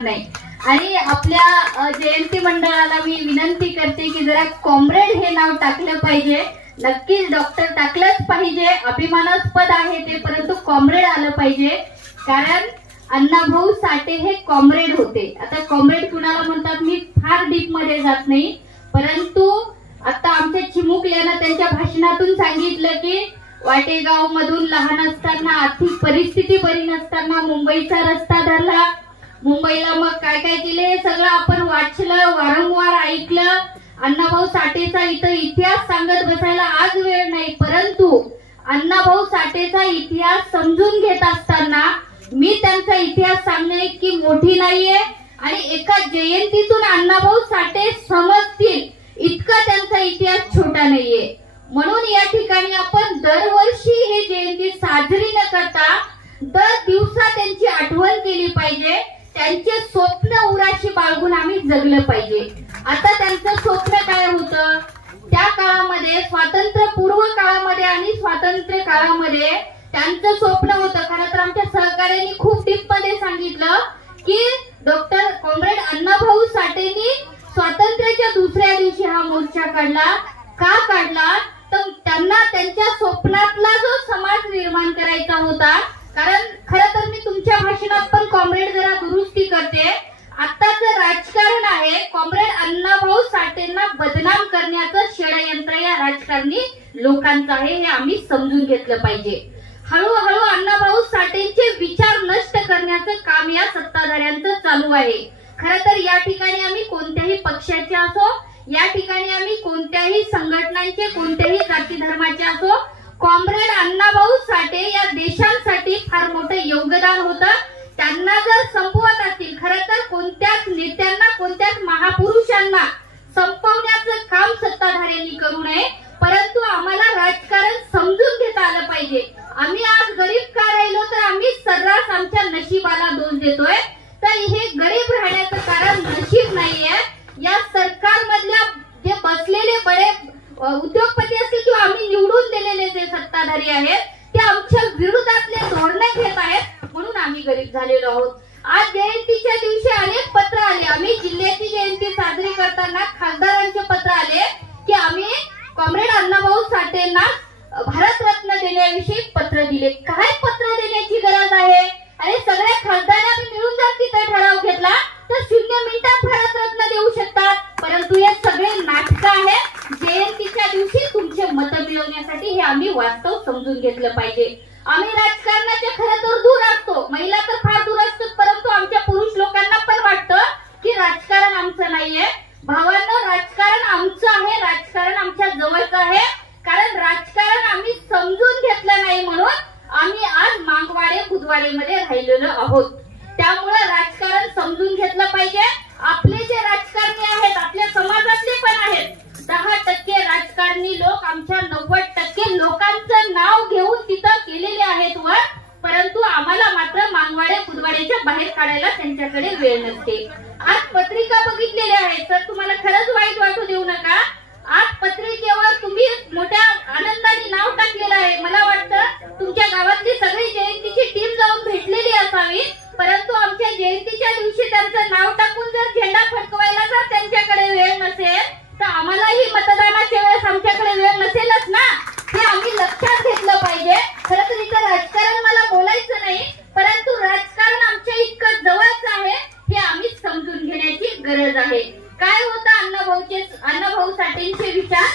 नाही। आणि आपल्या जयंती मंडळाला मी विनंती करते की जरा कॉम्रेड हे नाव टाकलं पाहिजे। नक्कीच डॉक्टर टाकलंच पाहिजे, अभिमानास्पद आहे ते, परंतु कॉम्रेड आलं पाहिजे, कारण अण्णाभाऊ साठे हे कॉम्रेड होते। आता कॉम्रेड कुणाला म्हणतात मी फार डीप मध्ये जात नाही, परंतु आता आमच्या चिमुकल्यानं त्यांच्या भाषणातून सांगितलं की वाटेगाव मधून लहान असताना आर्थिक परिस्थिती बरी नसताना मुंबईचा रस्ता धरला, मुंबईला मग काय काय केले हे सगळं आपण वाचलं, वारंवार ऐकलं। अण्णाभाऊ साठेचा इथं इतिहास सांगत बसायला आज वेळ नाही, परंतु अण्णाभाऊ साठेचा इतिहास समजून घेत असताना मी त्यांचा इतिहास सांगणे की मोठी नाहीये आणि एका जयंतीतून अण्णाभाऊ साठे समजतील इतका त्यांचा इतिहास छोटा नाहीये। म्हणून या ठिकाणी आपण दरवर्षी ही जयंती साजरी न करता दर दिवसा त्यांची आठवण केली पाहिजे, त्यांचे स्वप्न उराशी बाळगून आम्ही जगलं पाहिजे। आता त्यांचं स्वप्न काय होतं त्या काळामध्ये, स्वातंत्र्यपूर्व काळामध्ये आणि स्वातंत्र्य काळामध्ये त्यांचं स्वप्न होतं। खरं तर आमच्या सहकार्यांनी खूप डीप मध्ये सांगितलं की डॉक्टर कॉम्रेड अण्णाभाऊ साठेंनी स्वातंत्र्याच्या दुसऱ्या दिवशी हा मोर्चा काढला। का काढला तर त्यांना त्यांच्या स्वप्नातला जो समाज निर्माण करायचा होता। कारण खरं तर मी तुमच्या भाषणात पण कॉम्रेड जरा दुरुस्ती करते, आताचं राजकारण आहे कॉम्रेड अण्णाभाऊ साठेंना बदनाम करण्याचं षडयंत्र या राजकारणी लोकांचं आहे, हे आम्ही समजून घेतलं पाहिजे। हळूहळू अण्णाभाऊ साठेंचे विचार नष्ट करण्याचं काम या सत्ताधाऱ्यांचं चालू आहे। खरं तर या ठिकाणी आम्ही कोणत्याही पक्षाचे असो, या ठिकाणी आम्ही कोणत्याही संघटनांचे, कोणत्याही जाती धर्माचे असो, कॉम्रेड अण्णाभाऊ साठे या देशांसाठी फार मोठं योगदान होतं। त्यांना जर संपवत असतील, खरं तर कोणत्याच नेत्यांना, कोणत्याच महापुरुषांना संपवण्याचं काम सत्ताधाऱ्यांनी करू नये, परंतु आम्हाला राजकारण समजून घेता आलं पाहिजे। आम्ही आज गरीब का राहिलो तर आम्ही सर्रास आमच्या नशिबाला दोष देतोय, तर हे गरीब राहण्याचं कारण नशीब नाहीये। या सरकारमधल्या जे बसलेले बडे उद्योगपती असतील किंवा आम्ही निवडून दिलेले जे सत्ताधारी आहेत ते आमच्या विरोधातले धोरणं घेत आहेत, म्हणून आम्ही गरीब झालेलो आहोत। आज जयंतीच्या दिवशी अनेक पत्र आले, आम्ही जिल्ह्याची जयंती साजरी करताना खासदारांचे पत्र आले की आम्ही कॉम्रेड अण्णाभाऊ साठेंना भारतरत्न देण्याविषयी पत्र दिले। काय पत्र देण्याची गरज आहे? आणि सगळ्या खासदारांनी मिळून जर तिथे ठराव घेतला तर 0 मिनिटात भारतरत्न देऊ शकतात, परंतु हे सगळे नाटक आहे जयंतीच्या दिवशी तुमचे मत मिळवण्यासाठी। हे आम्ही वास्तव समजून घेतलं पाहिजे। आम्ही राजकारणाच्या खरं तर दूर असतो, महिला तर फार दूर असतात, परंतु आमच्या पुरुष लोकांना पण वाटतं की राजकारण आमचं नाहीये। भावांनो, राजकारण आमचं आहे, राजकारण आमच्या जवळचं आहे, कारण राजकारण आम्ही समजून घेतलं नाही म्हणून आम्ही आज मागवाडे बुधवाडीमध्ये राहिलेलो आहोत। त्यामुळे राजकारण समजून घेतलं पाहिजे। आपले जे राजकारणी आहेत, आपल्या समाजातले पण आहेत, 10% राजकारणी लोक आमच्या 90% लोकांचं नाव घेऊन तिथं केलेले आहेत वर, परंतु आम्हाला मात्र मागवाडे बुधवाडीच्या बाहेर काढायला त्यांच्याकडे वेळ नसते। आज पत्रिका बघितलेल्या आहेत, तर तुम्हाला खरंच वाईट वाटू देऊ नका। आज पत्रिकेवर तुम्ही मोठ्या आनंदाने नाव टाकलेलं आहे। मला वाटतं तुमच्या गावातली सगळी जयंतीची टीम जाऊन भेटलेली असावी, परंतु आमच्या जयंतीच्या दिवशी त्यांचं नाव टाकून जर झेंडा फडकवायला जर त्यांच्याकडे वेळ नसेल तर आम्हालाही मतदानाच्या वेळेस आमच्याकडे वेळ नसेलच ना, हे आम्ही लक्षात घेतलं पाहिजे। खरं तर इथं राजकारण मला बोलायचं नाही, परंतु राजकारण आमच्या इतकं जवळच आहे, हे आम्ही समजून घेण्याची गरज आहे। काय होतं अण्णाभाऊ साठेंचे विचार?